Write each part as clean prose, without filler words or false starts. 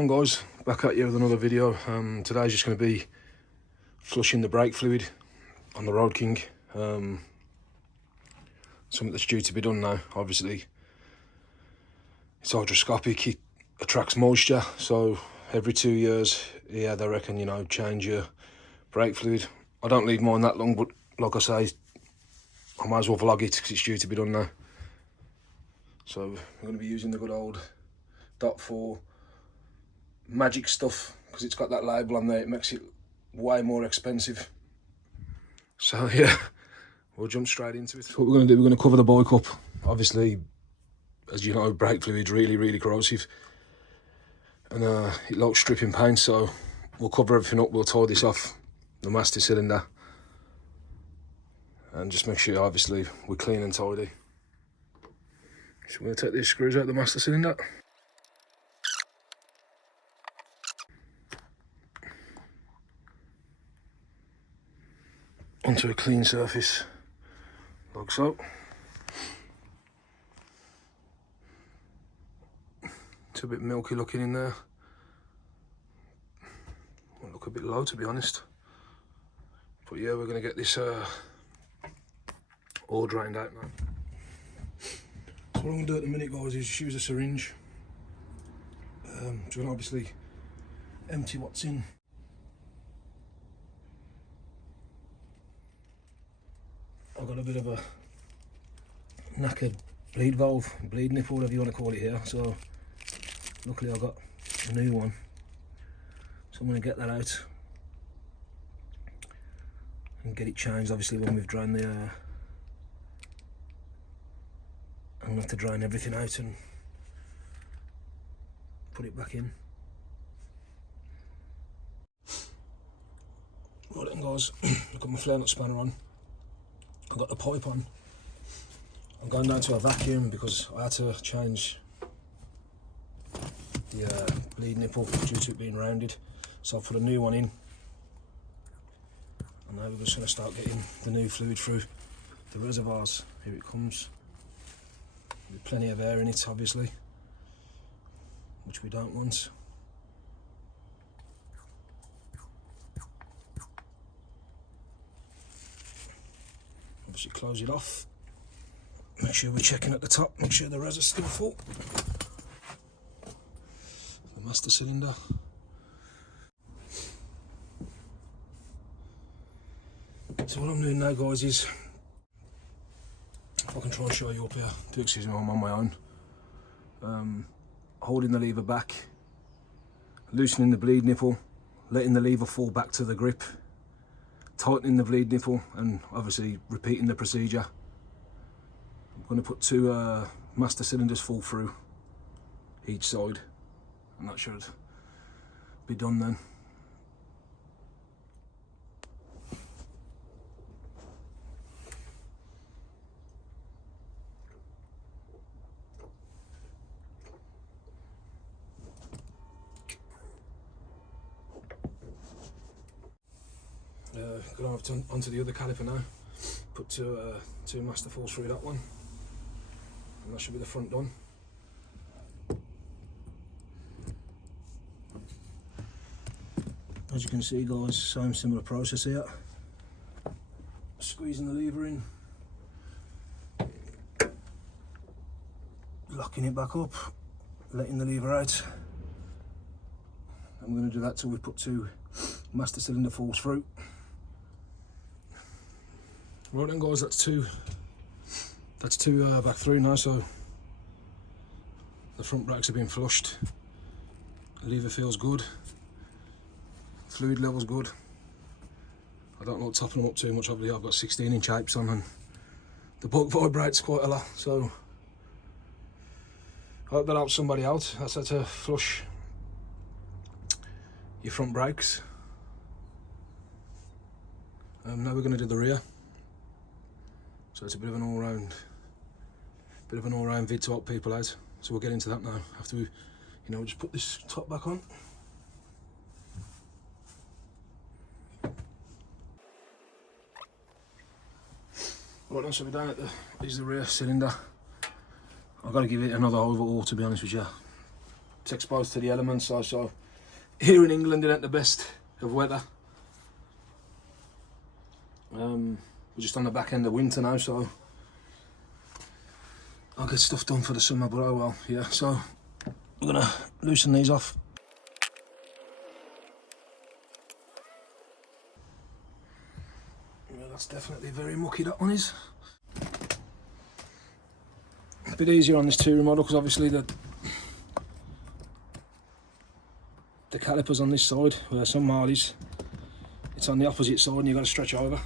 on, guys? Back at you with another video. Today's just going to be flushing the brake fluid on the Roadking. Something that's due to be done now. Obviously it's hydroscopic, it attracts moisture, so every 2 years, yeah, they reckon, you know, change your brake fluid. I don't leave mine that long, but like I say, I might as well vlog it because it's due to be done now. So I'm going to be using the good old .4 magic stuff, because it's got that label on there. It makes it way more expensive. So yeah, we'll jump straight into it. So what we're going to do, we're going to cover the bike up. Obviously, as you know, brake fluid's really corrosive, and it likes stripping paint, so we'll cover everything up. We'll tie this off the master cylinder and just make sure, obviously, we're clean and tidy. So we're going to take these screws out of the master cylinder. Onto a clean surface, like so. It's a bit milky looking in there. Might look a bit low, to be honest. But yeah, we're going to get this all drained out now. So what I'm going to do at the minute, guys, is just use a syringe. To obviously empty what's in. I've got a bit of a knackered bleed valve, bleed nipple, whatever you want to call it here. So luckily I've got a new one. So I'm going to get that out and get it changed. Obviously when we've drained the I'm going to have to drain everything out and put it back in. Right then, guys, I've got my flare nut spanner on. I've got the pipe on. I'm going down to a vacuum because I had to change the bleed nipple due to it being rounded. So I've put a new one in. And now we're just going to start getting the new fluid through the reservoirs. Here it comes. With plenty of air in it, obviously, which we don't want. Obviously close it off. Make sure we're checking at the top, make sure the res is still full. The master cylinder. So what I'm doing now, guys, is, if I can try and show you up here, do excuse me, I'm on my own. Holding the lever back, loosening the bleed nipple, letting the lever fall back to the grip, tightening the bleed nipple, and obviously repeating the procedure. I'm going to put two master cylinders full through each side, and that should be done then. Going over onto the other caliper now. Put two master falls through that one, and that should be the front done. As you can see, guys, same similar process here. Squeezing the lever in, locking it back up, letting the lever out. And we're going to do that till we put two master cylinder falls through. Right then, guys, that's two back through now, so the front brakes have been flushed. The lever feels good, fluid level's good. I don't like topping them up too much. Obviously I've got 16-inch apes on and the bike vibrates quite a lot, so I hope that helps somebody out. That's how to flush your front brakes. Now we're going to do the rear. So it's a bit of an all-round vid to help people out. So we'll get into that now. After we, just put this top back on. Right now, so we're down at the rear cylinder. I've got to give it another overhaul, to be honest with you. it's exposed to the elements. So here in England, it ain't the best of weather. We're just on the back end of winter now, so I'll get stuff done for the summer, but oh well, yeah. So we're gonna loosen these off. Yeah, that's definitely very mucky, that one is. A bit easier on this touring model because obviously the caliper's on this side, where some Harleys it's on the opposite side and you've got to stretch over.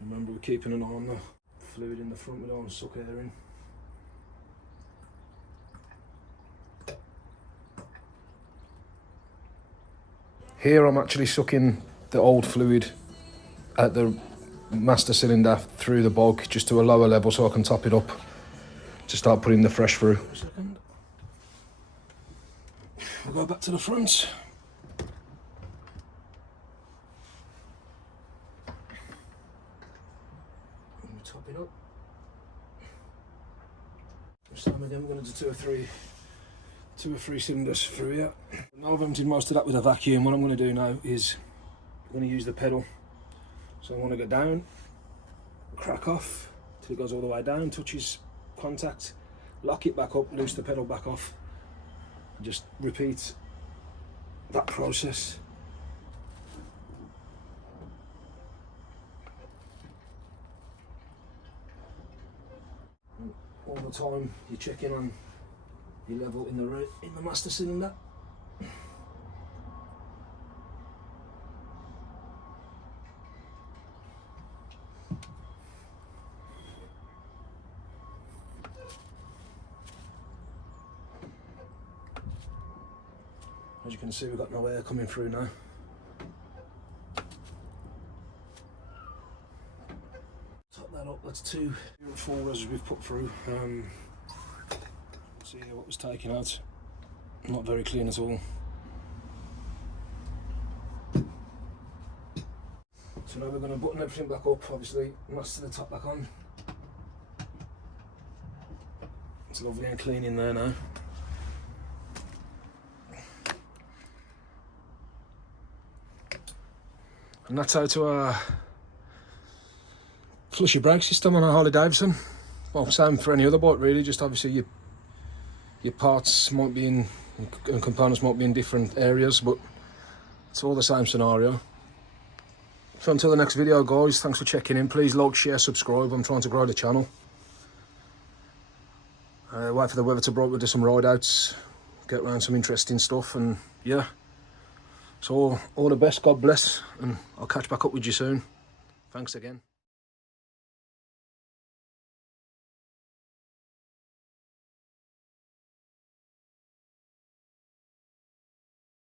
Remember, we're keeping an eye on the fluid in the front, we don't want to suck air in. Here I'm actually sucking the old fluid at the master cylinder through the bog just to a lower level so I can top it up to start putting the fresh through. A second. We'll go back to the front. And we top it up. This time again we're going to do two or three cylinders through here. Now I've emptied most of that with a vacuum. What I'm going to do now is I'm going to use the pedal. So I want to go down, crack off till it goes all the way down, touches contact, lock it back up, loose the pedal back off, and just repeat that process. And all the time you're checking on your level in the master cylinder. As you can see, we've got no air coming through now. Top that up, that's 2 4 resins we've put through. See what was taken out. Not very clean at all. So now we're going to button everything back up, obviously, master the top back on. It's lovely and clean in there now. And that's how to flush your brake system on a Harley Davidson. Well, same for any other bike really, just obviously your parts might be in, and components might be in different areas, but it's all the same scenario. So until the next video guys, thanks for checking in. Please like, share, subscribe. I'm trying to grow the channel. Wait for the weather to break, we'll do some ride outs, get around some interesting stuff, and yeah. So all the best, God bless, and I'll catch back up with you soon. Thanks again.